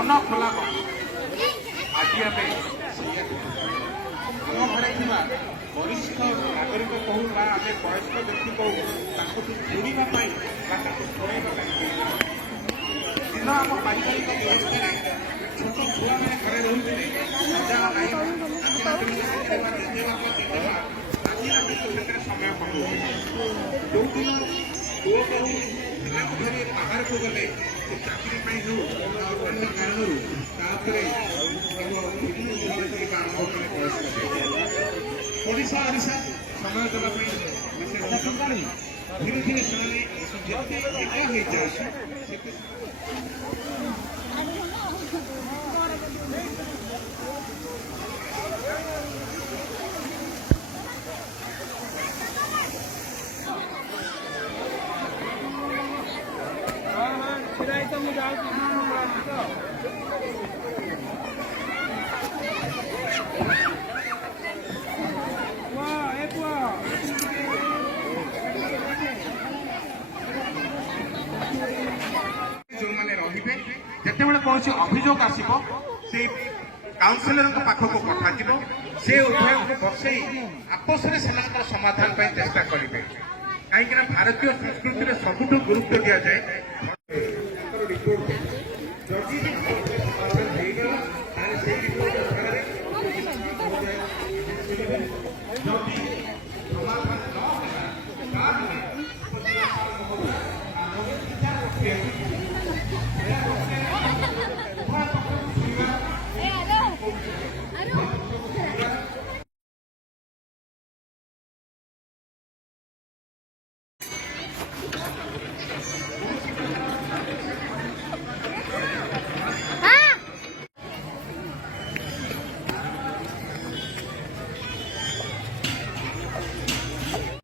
मन खोला आज आम घरे वरिष्ठ नागरिक कहू बा आम वयस्क व्यक्ति कहू जोड़ापी शुणा दिन आम पारिवारिक व्यवस्था छोट छुआ मैंने घरे रोते समय कम जो दिन पुओ कहू धरे बाहर को गले चाकरी हो अन्य कारण आरंभ कले ओडिशा समय देवाई धीरे धीरे से एका हो जाए जो मैंने कौन अभियोग आसो से काउनसिलर पाखक पठाଯିव से उभय बसई आपस में समाधान चेष्टा करेंगे कहीं भारतीय संस्कृति में सबुठ गुरुत्व दि जाए रिपोर्ट